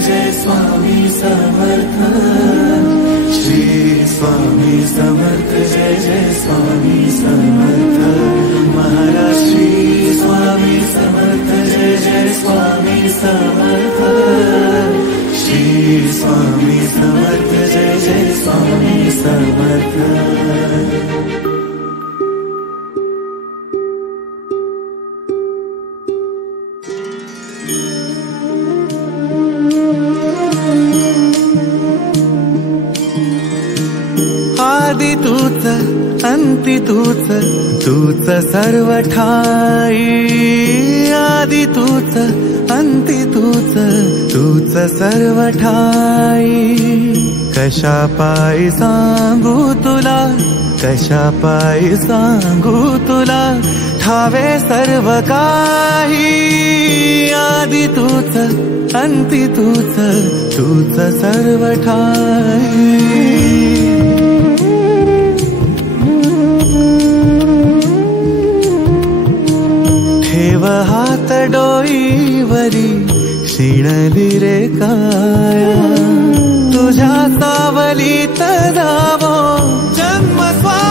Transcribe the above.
जय स्वामी समर्थ। श्री स्वामी समर्थ जय जय स्वामी समर्थ। महाराज श्री स्वामी समर्थ जय जय स्वामी समर्थ। श्री स्वामी समर्थ जय जय स्वामी समर्थ। आदि तूच अंती तूच, तूच सर्व ठाई। आदि तूच अंती तूच, तूच सर्व ठाई। कशा पायी सांगू तुला, कशा पायी सांगू तुला, ठावे सर्व काही। आदि तूच अंती तूच, तूच सर्व ठाई। ठेव हात डोईवरी, शिणली रे काया। तुझ्या सावलीत जावो जन्म स्वा